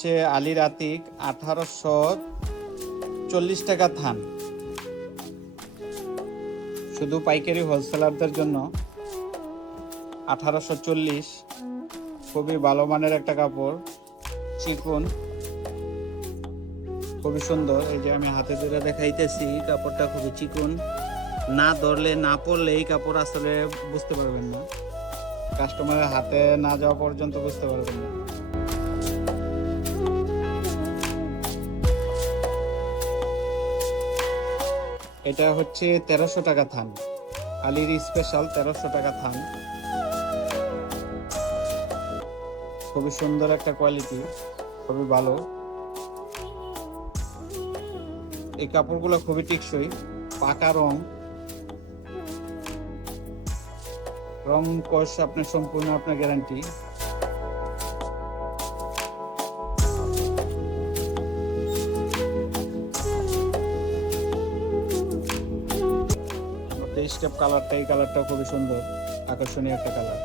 হচ্ছে আলীর আতিক আঠারোশো চল্লিশ টাকা থান শুধু পাইকারি হোলসেলারদের জন্য। আঠারোশো চল্লিশ, খুবই ভালো মানের একটা কাপড়, চিকুন। খুবই সুন্দর, এই যে আমি হাতে ধরে দেখাইতেছি, কাপড়টা খুবই চিকুন। না ধরলে, না পরলে এই কাপড় আসলে বুঝতে পারবেন না। কাস্টমারের হাতে না যাওয়া পর্যন্ত বুঝতে পারবেন না। এটা হচ্ছে তেরোশো টাকা থান। আলির স্পেশাল তেরোশো টাকা থান। খুবই সুন্দর একটা কোয়ালিটি খুবই ভালো। এই কাপড়গুলো খুবই টিকসই, পাকা রং। রং কষ আপনার সম্পূর্ণ আপনার গ্যারান্টি স্টেপ কালারটা এই কালারটা খুবই সুন্দর আকর্ষণীয় একটা কালার